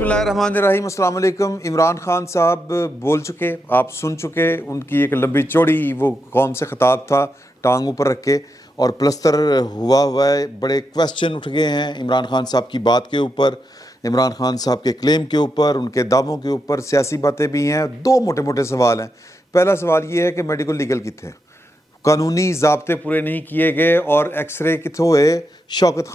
بسم اللہ الرحمن الرحیم. السلام علیکم. عمران خان صاحب بول چکے, آپ سن چکے, ان کی ایک لمبی چوڑی وہ قوم سے خطاب تھا ٹانگ اوپر رکھ کے, اور پلستر ہوا ہے. بڑے کویسچن اٹھ گئے ہیں عمران خان صاحب کی بات کے اوپر, عمران خان صاحب کے کلیم کے اوپر, ان کے دعووں کے اوپر. سیاسی باتیں بھی ہیں. دو موٹے موٹے سوال ہیں. پہلا سوال یہ ہے کہ میڈیکل لیگل کتنے قانونی ضابطے پورے نہیں کیے گئے, اور ایکس رے کتنے ہوئے شوکت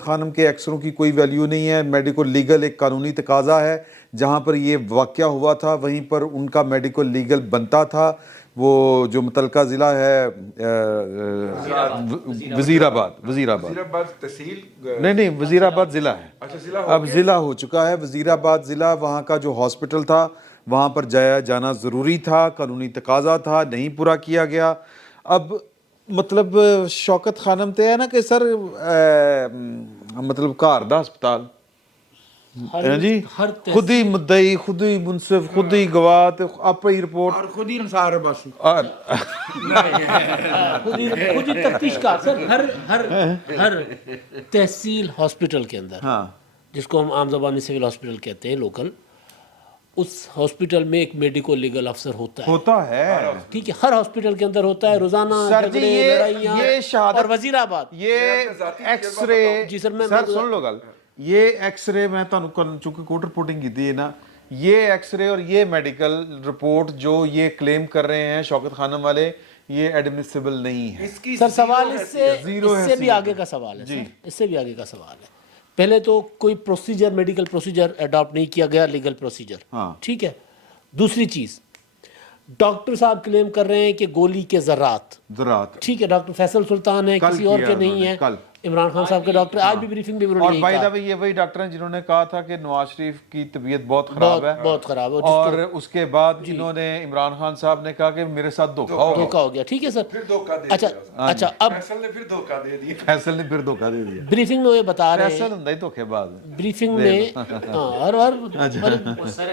خانم کے ایکسروں کی کوئی ویلیو نہیں ہے. میڈیکل لیگل ایک قانونی تقاضا ہے. جہاں پر یہ واقعہ ہوا تھا وہیں پر ان کا میڈیکل لیگل بنتا تھا. وہ جو متعلقہ ضلع ہے وزیر آباد تحصیل نہیں وزیر آباد ضلع ہے, اب ضلع ہو چکا ہے وزیر آباد ضلع. وہاں کا جو ہاسپٹل تھا وہاں پر جانا ضروری تھا, قانونی تقاضا تھا, نہیں پورا کیا گیا. اب مطلب شوکت خانم تے ہے نا کہ سر مطلب گھر دا ہسپتال جی, خود ہی مدعی, خود ہی منصف, خود ہی گواہ, آپ ہی رپورٹ اور خود ہی انصار بس خود ہی تفتیش کار. سر ہر تحصیل ہاسپٹل کے اندر, جس کو ہم عام زبان میں سول ہاسپٹل کہتے ہیں لوکل, اس ہاسپٹل میں ایک میڈیکل لیگل افسر ہوتا ہے. ٹھیک ہے, ہر ہاسپٹل کے اندر ہوتا ہے. روزانہ جھگڑے لڑائیاں. اور وزیر آباد یہ ایکس رے, جی سر سن لو گل, یہ ایکس رے میں تمہیں چونکہ کوٹ رپورٹنگ کی تھی نا, یہ ایکس رے اور یہ میڈیکل رپورٹ جو یہ کلیم کر رہے ہیں شوکت خانم والے, یہ ایڈمسیبل نہیں ہے. سر سوال اس سے بھی آگے کا سوال ہے. سر اس سے بھی آگے کا سوال ہے. پہلے تو کوئی پروسیجر, میڈیکل پروسیجر اڈاپٹ نہیں کیا گیا, لیگل پروسیجر. ٹھیک ہے. دوسری چیز, ڈاکٹر صاحب کلیم کر رہے ہیں کہ گولی کے ذرات, ٹھیک ہے, ڈاکٹر فیصل سلطان ہے, کسی اور کے نہیں ہے, عمران خان صاحب کے ڈاکٹر. آج بھی بریفنگ میں اور بائی دا وے یہ وہی ڈاکٹر ہیں جنہوں نے کہا تھا کہ نواز شریف کی طبیعت بہت خراب ہے, بہت خراب ہے, اور اس کے بعد انہوں نے عمران خان صاحب نے کہا کہ میرے ساتھ دھوکا ہو گیا. ٹھیک ہے سر. اچھا اب فیصل نے پھر دھوکہ دے دیا. فیصل نے پھر دھوکا دے دیا. بریفنگ میں یہ بتا رہے ہیں, فیصل ہوں دھوکے باز بریفنگ میں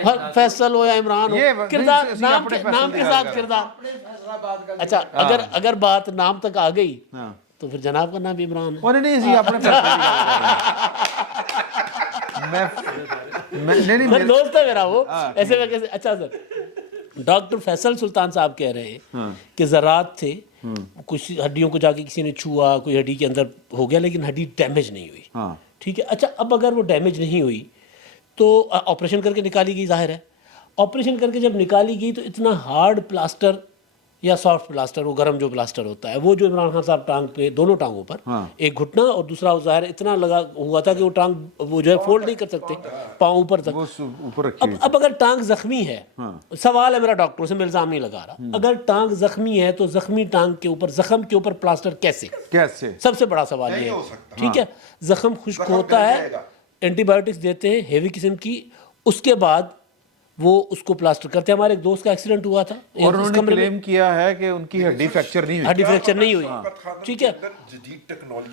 ہر فیصل ہو یا عمران ہو, کردار نام کے ساتھ کردار. اچھا اگر بات نام تک آ گئی تو پھر جناب کا نام بھی عمران ہے. نہیں جی, اپنے میں دوست ہے میرا وہ, ایسے میں کیسے. اچھا سر, ڈاکٹر فیصل سلطان صاحب کہہ رہے ہیں کہ ذرات تھے, کچھ ہڈیوں کو جا کے کسی نے چھوا, کوئی ہڈی کے اندر ہو گیا لیکن ہڈی ڈیمیج نہیں ہوئی. ٹھیک ہے. اچھا اب اگر وہ ڈیمیج نہیں ہوئی تو آپریشن کر کے نکالی گئی, ظاہر ہے. آپریشن کر کے جب نکالی گئی تو اتنا ہارڈ پلاسٹر یا سافٹ پلاسٹر, وہ گرم جو پلاسٹر ہوتا ہے, وہ جو عمران خان صاحب ٹانگ پہ, دونوں ٹانگوں پر, ایک گھٹنا اور دوسرا ظاہر اتنا لگا ہوا تھا کہ وہ ٹانگ وہ جو ہے فولڈ نہیں کر سکتے پاؤں اوپر تک. اب اگر ٹانگ زخمی ہے, سوال ہے میرا ڈاکٹر سے, میں الزام نہیں لگا رہا, اگر ٹانگ زخمی ہے تو زخمی ٹانگ کے اوپر, زخم کے اوپر پلاسٹر کیسے؟ سب سے بڑا سوال یہ ہے. ٹھیک ہے, زخم خشک ہوتا ہے, اینٹی بایوٹکس دیتے ہیں ہیوی قسم کی, اس کے بعد وہ اس کو پلاسٹر کرتے ہیں. ہمارے ایک دوست کا ایکسیڈنٹ ہوا تھا اور انہوں نے کلیم کیا ہے کہ ان کی ہڈی فریکچر نہیں ہوئی. ٹھیک ہے.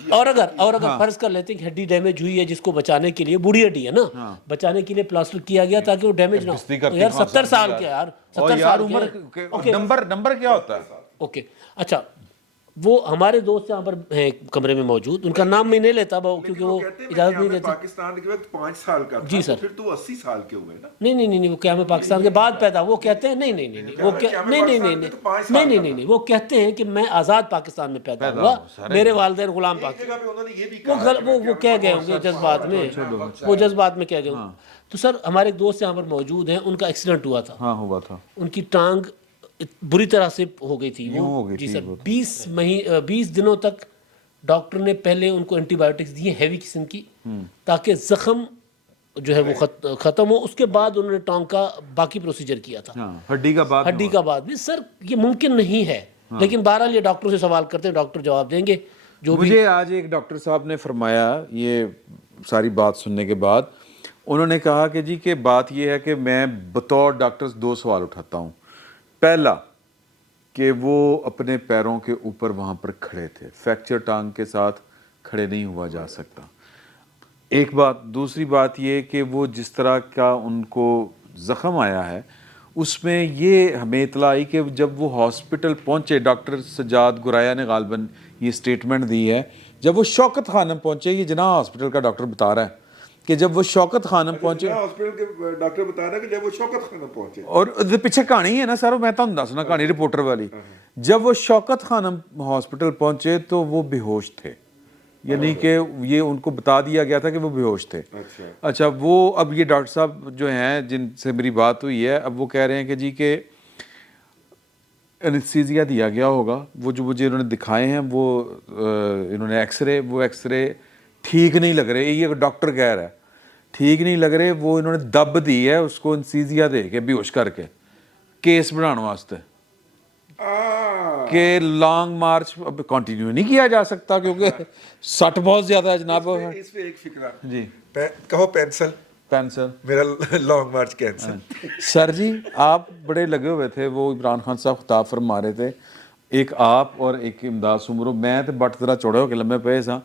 اور اگر فرض کر لیتے ہیں کہ ہڈی ڈیمیج ہوئی ہے, جس کو بچانے کے لیے, بوڑھی ہڈی ہے نا, بچانے کے لیے پلاسٹر کیا گیا تاکہ وہ ڈیمیج نہ ہو. یار 70 سال کے, یار 70 سال عمر, نمبر کیا ہوتا ہے؟ اوکے. اچھا, وہ ہمارے دوست یہاں پر ہیں کمرے میں موجود, ان کا نام میں نہیں لیتا کیونکہ وہ اجازت نہیں دیتے. پاکستان کے وقت 5 سال کا تھا. جی سر. پھر تو 80 سال کے ہوئے نا. نہیں, وہ قیام پاکستان کے بعد پیدا, وہ کہتے ہیں نہیں, وہ کہتے ہیں کہ میں آزاد پاکستان میں پیدا ہوا, میرے والدین غلام پاکستان. وہ کہہ گئے ہوں گے جذبات میں, وہ جذبات میں کہہ گئے ہوں. تو سر ہمارے ایک دوست یہاں پر موجود ہیں, ان کا ایکسیڈنٹ ہوا تھا. ان کی ٹانگ بری طرح سے ہو گئی تھی. جی سر, 20 دنوں تک ڈاکٹر نے پہلے ان کو اینٹی بایوٹکس دیے ہیوی قسم کی, تاکہ زخم جو ہے وہ ختم ہو. اس کے بعد انہوں نے ٹانگ کا باقی پروسیجر کیا تھا, ہڈی کا بعد بھی. سر یہ ممکن نہیں ہے, لیکن بہرحال یہ ڈاکٹر سے سوال کرتے ہیں, ڈاکٹر جواب دیں گے. مجھے آج ایک ڈاکٹر صاحب نے فرمایا, یہ ساری بات سننے کے بعد انہوں نے کہا کہ جی کہ بات یہ ہے کہ میں بطور ڈاکٹر 2 سوال اٹھاتا ہوں. پہلا کہ وہ اپنے پیروں کے اوپر وہاں پر کھڑے تھے, فریکچر ٹانگ کے ساتھ کھڑے نہیں ہوا جا سکتا, ایک بات. دوسری بات یہ کہ وہ جس طرح کا ان کو زخم آیا ہے, اس میں یہ ہمیں اطلاع آئی کہ جب وہ ہاسپٹل پہنچے, ڈاکٹر سجاد گرایا نے غالباً یہ سٹیٹمنٹ دی ہے, جب وہ شوکت خانم پہنچے, یہ جناح ہاسپٹل کا ڈاکٹر بتا رہا ہے کہ جب وہ شوکت خانم پہنچے ہاسپٹل کے ڈاکٹر بتا رہے ہیں کہ جب وہ شوکت خانم پہنچے اور پیچھے کہانی ہے نا سر میں تمہیں دسنا کہانی رپورٹر والی جب وہ شوکت خانم ہاسپٹل پہنچے تو وہ بے ہوش تھے یعنی کہ یہ ان کو بتا دیا گیا تھا کہ وہ بے ہوش تھے اچھا وہ اب یہ ڈاکٹر صاحب جو ہیں جن سے میری بات ہوئی ہے اب وہ کہہ رہے ہیں کہ جی کہ انستھیزیا دیا گیا ہوگا وہ جو مجھے انہوں نے دکھائے ہیں وہ انہوں نے ایکس رے ٹھیک نہیں لگ رہے یہ ڈاکٹر کہہ رہا ہے ٹھیک نہیں لگ رہے وہ انہوں نے دب دی ہے اس کو انستھیزیا دے کے بیہوش کر کے کیس بنانے واسطے کہ لانگ مارچ اب کنٹینیو نہیں کیا جا سکتا کیونکہ سٹ بہت زیادہ ہے جناب اس پہ ایک فکرہ جی کہو پینسل پینسل میرا لانگ مارچ کینسل سر جی آپ بڑے لگے ہوئے تھے وہ عمران خان صاحب خطاب فرما رہے تھے ایک آپ اور ایک امداد سمرو میں تے بٹ ذرا چوڑے ہو کے لمبے پے سا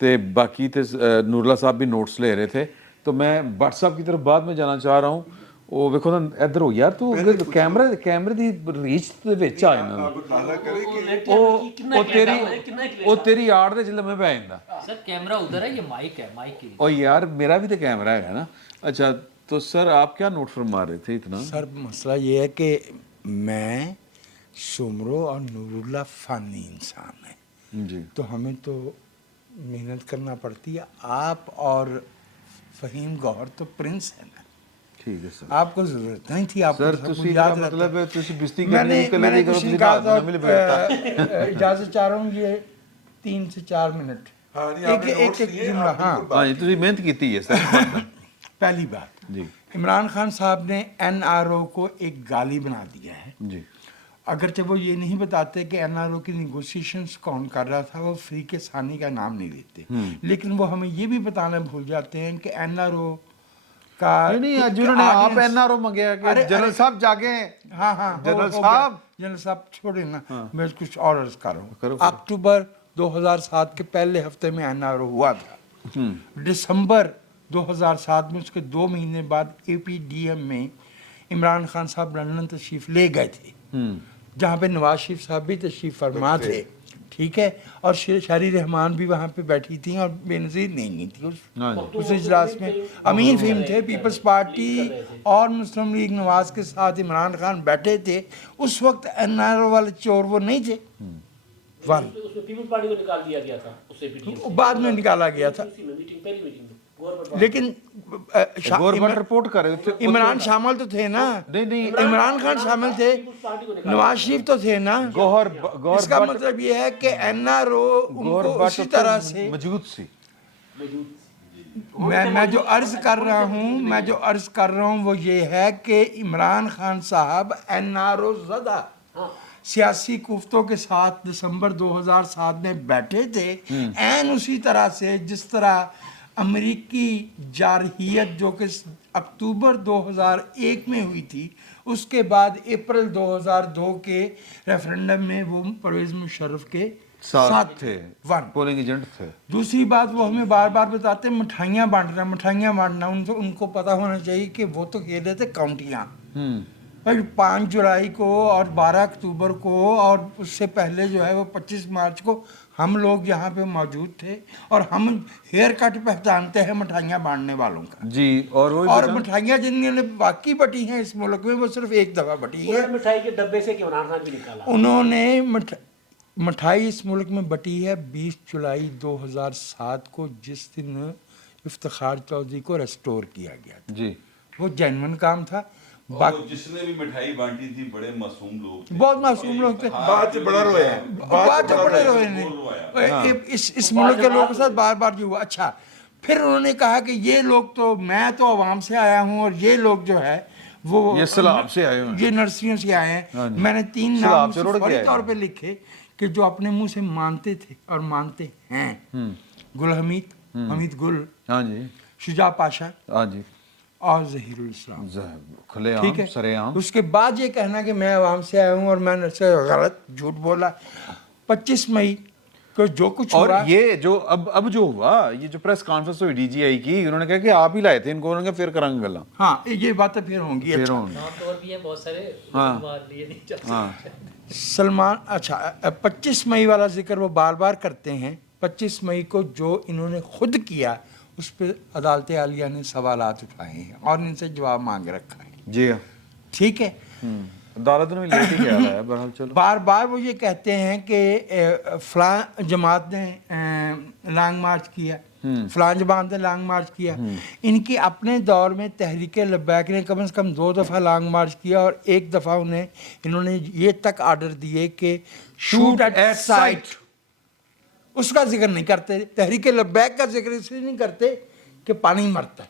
تے باقی تے نور اللہ صاحب بھی نوٹس لے رہے تھے تو میں بٹ صاحب کی طرف بعد میں جانا چاہ رہا ہوں وہ ویکھو نا ادھر ہو یار تو کیمرے دی ریچ دے وچ آ جانا او تیری آڑ دے چ لمبے پے جاندا سر کیمرہ ادھر ہے یہ مائک ہے مائک کی او یار میرا بھی تو کیمرہ ہے نا اچھا تو سر آپ کیا نوٹ فرما رہے تھے اتنا سر مسئلہ یہ ہے کہ میں سمرو اور نور اللہ فانی انسان ہیں جی تو ہمیں تو محنت کرنا پڑتی ہے آپ اور فہیم گوہر تو پرنس ہیں نا ٹھیک ہے سر آپ کو ضرورت نہیں تھی آپ سر کو تسی یاد مطلب ہے تسی بستی میں کرنے نے نکلے کچھ نہیں کہا تھا اجازت چاہ رہا ہوں یہ 3 سے 4 منٹ ایک جملہ ہاں ہاں جی تسی محنت کیتی ہے سر پہلی بات جی عمران خان صاحب نے NRO کو ایک گالی بنا دیا ہے جی اگرچہ وہ یہ نہیں بتاتے کہ NRO کی نیگوسیشنز کون کر رہا تھا وہ فریق ثانی کا نام نہیں لیتے لیکن وہ ہمیں یہ بھی بتانا بھول جاتے ہیں کہ NRO کا نہیں جنہوں نے آپ NRO منگیا کہ جنرل صاحب جاگیں ہاں جنرل صاحب چھوڑیں نا میں کچھ اور عرض کر رہا ہوں اکتوبر 2007 کے پہلے ہفتے میں NRO ہوا تھا دسمبر 2007 میں اس کے 2 مہینے بعد APDM میں عمران خان صاحب لندن تشریف لے گئے تھے جہاں پہ نواز شریف صاحب بھی تشریف فرما تھے ٹھیک ہے اور شہری رحمان بھی وہاں پہ بیٹھی تھیں اور بے نظیر نہیں تھی اس اجلاس میں امین فہیم تھے پیپلز پارٹی اور مسلم لیگ نواز کے ساتھ عمران خان بیٹھے تھے اس وقت NRO والے چور وہ نہیں تھے پیپلز پارٹی کو نکال دیا گیا تھا اس سے بعد میں نکالا گیا تھا لیکن گورنمنٹ رپورٹ کرے عمران شامل تو تھے نا عمران خان شامل تھے نواز شریف تو تھے نا اس کا مطلب یہ ہے کہ NRO ان کو اسی طرح سے موجود سی میں جو عرض کر رہا ہوں وہ یہ ہے کہ عمران خان صاحب NRO زدہ سیاسی کوفتوں کے ساتھ دسمبر 2007 میں بیٹھے تھے این اسی طرح سے جس طرح امریکی جارحیت جو کہ اکتوبر 2001 میں ہوئی تھی اس کے بعد اپریل 2002 کے ریفرنڈم میں وہ پرویز مشرف کے ساتھ تھے پولنگ ایجنٹ تھے دوسری بات وہ ہمیں بار بار بتاتے ہیں مٹھائیاں بانٹنا ان کو پتہ ہونا چاہیے کہ وہ تو کھیل رہے تھے کاؤنٹیاں 5 جولائی کو اور 12 اکتوبر کو اور اس سے پہلے جو ہے وہ 25 مارچ کو ہم لوگ یہاں پہ موجود تھے اور ہم ہیئر کٹ پہچانتے ہیں مٹھائیاں بانٹنے والوں کا جی اور مٹھائیاں جن نے باقی بٹی ہیں اس ملک میں وہ صرف ایک دفعہ بٹی ہیں مٹھائی کے ڈبے سے عمران خان بھی نکالا انہوں نے مٹھائی اس ملک میں بٹی ہے 20 جولائی 2007 کو جس دن افتخار چودھری کو ریسٹور کیا گیا تھا جی وہ جینوئن کام تھا جس نے بھی مٹھائی بانٹی تھی بڑے معصوم لوگ تھے بہت معصوم لوگ تھے بات بڑا رویا اس ملک کے لوگوں کے ساتھ بار بار جو ہوا اچھا پھر انہوں نے کہا کہ یہ لوگ تو میں تو عوام سے آیا ہوں اور یہ لوگ جو ہے وہ یہ سیلاب سے آئے ہیں یہ نرسریوں سے آئے ہیں میں نے 3 نام فوری طور پہ لکھے کہ جو اپنے منہ سے مانتے تھے اور مانتے ہیں گل حمید گل ہاں جی شجاع پاشا ہاں جی اور ظہیر الاسلام کھلے ٹھیک ہے سرے عام اس کے بعد یہ کہنا کہ میں عوام سے آیا ہوں اور میں نے غلط جھوٹ بولا 25 مئی کو جو کچھ اور ہوا یہ جو اب جو ہوا یہ جو پریس کانفرنس ہوئی DGI کی انہوں نے کہا کہ آپ ہی لائے تھے ان کو انہوں نے پھر کریں گے گلا ہاں یہ باتیں پھر ہوں گی ہاں سلمان اچھا 25 مئی والا ذکر وہ بار بار کرتے ہیں 25 मई को जो इन्होंने खुद किया उस पर अदालत आलिया ने सवालात उठाए हैं और इनसे जवाब मांग रखा है। जी हाँ। ठीक है, अदालत ने लेट ही क्या है बहरहाल। चलो, बार बार वो ये कहते हैं कि फलां जमात ने लॉन्ग मार्च किया, फलां जमात ने लॉन्ग मार्च किया। इनके अपने दौर में तहरीक लब्बैक ने कम से कम 2 दफ़ा लॉन्ग मार्च किया और एक दफ़ा उन्हें इन्होंने ये तक आर्डर दिए कि शूट एट साइट। उसका जिक्र नहीं करते, तहरीक लब्बैक का जिक्र इसलिए नहीं करते कि पानी मरता है।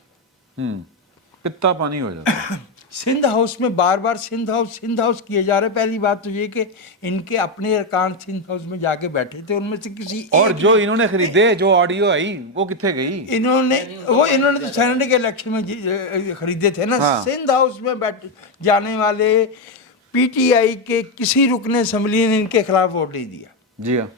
कितना पानी हो जाता है। सिंध हाउस में बार बार सिंध हाउस किए जा रहे। पहली बात तो ये कि इनके अपने अरकान सिंध हाउस में जाके बैठे थे, उनमें से किसी और एक जो इन्होंने खरीदे, जो ऑडियो आई, वो कितने गई। इन्होंने तो सेनेट के इलेक्शन में खरीदे थे ना। हाँ। सिंध हाउस में बैठ जाने वाले पीटीआई के किसी रुकने असम्बली ने इनके खिलाफ वोट नहीं दिया जी हाँ।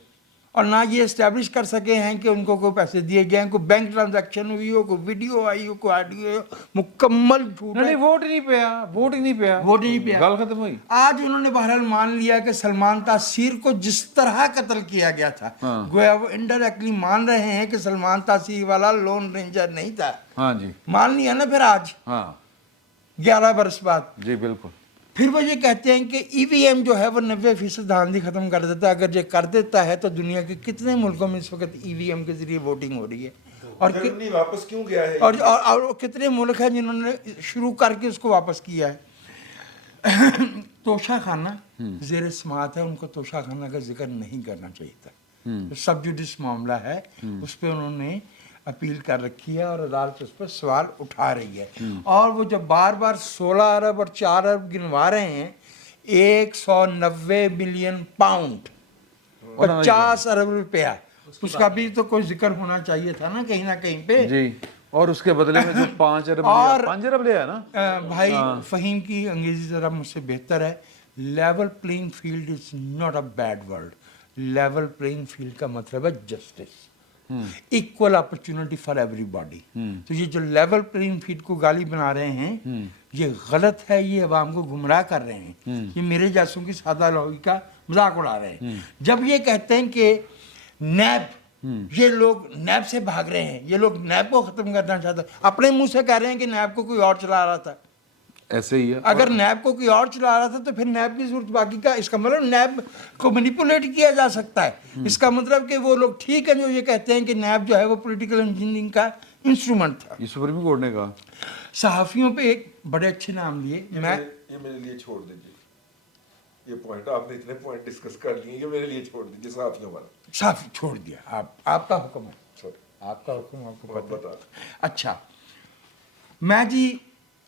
और ना ये इस्टेब्लिश कर सके हैं कि उनको कोई पैसे दिए गए हैं, कोई बैंक ट्रांजैक्शन हुई हो, कोई वीडियो आई हो, कोई ऑडियो, मुकम्मल झूठ है। नहीं, वोट ही नहीं पिया, वोट ही नहीं पिया, वोट ही नहीं पिया। गल खत्म हुई। आज उन्होंने बहरहाल मान लिया कि सलमान तासीर को जिस तरह कत्ल किया गया था, गोया वो इनडायरेक्टली मान रहे हैं कि सलमान तासीर वाला लोन रेंजर नहीं था। हाँ जी, मान लिया ना फिर आज हाँ 11 बरस बाद। जी बिल्कुल। फिर वो ये कहते हैं कि ईवीएम जो है वो 90% धांधली खत्म कर देता है। अगर ये कर देता है तो दुनिया के कितने मुल्कों में इस वक्त ईवीएम के जरिए वोटिंग हो रही है और नहीं वापस क्यों गया है? और कितने मुल्क हैं जिन्होंने शुरू करके उसको वापस किया है। तोशा खाना जेर समात है, उनको तोशा खाना का जिक्र नहीं करना चाहिए था। तो सब जुडिस मामला है, उस पर उन्होंने अपील कर रखी है और अदालत उस पर सवाल उठा रही है। और वो जब बार बार 16 अरब और 4 अरब गिनवा रहे हैं, 190 मिलियन पाउंड, 50 अरब रुपया, उसका भी तो कोई जिक्र होना चाहिए था ना कहीं पे जी। और उसके बदले में जो 5 अरब और 5 अरब लिया ना। भाई फहीम की अंग्रेजी जरा मुझसे बेहतर है। Level playing field is not a bad word. Level playing field का मतलब है justice, equal opportunity for everybody. तो ये जो लेवल प्लेइंग फील्ड को गाली बना रहे हैं, ये गलत है, ये अवाम को गुमराह कर रहे हैं। ये मेरे जैसों की सादा लोगी का मजाक उड़ा रहे हैं। जब ये कहते हैं कि नैब, ये लोग नैब से भाग रहे हैं, ये लोग नैब को खत्म करना चाहते हैं, अपने मुंह से कह रहे हैं कि नैब को कोई और चला रहा था। ऐसे ही है। अगर नैब को कोई और चला रहा था तो फिर नैब की जरूरत बाकी का, इसका मतलब नैब को मैनिपुलेट किया जा सकता है। इसका मतलब कि वो लोग ठीक है जो ये कहते हैं कि नैब जो है वो पॉलिटिकल इंजीनियरिंग का इंस्ट्रूमेंट था। ये सुप्रीम कोर्ट ने कहा। सहाफियों पे एक बड़े अच्छे नाम लिए। ये मेरे लिए छोड़ दीजिए, ये पॉइंट आपने इतने पॉइंट डिस्कस कर लिए, ये मेरे लिए छोड़ दीजिए। साथियों वाला साफ छोड़ दिया, आपका हुक्म है, आपका हुक्म आपको पता बता। अच्छा, मैं जी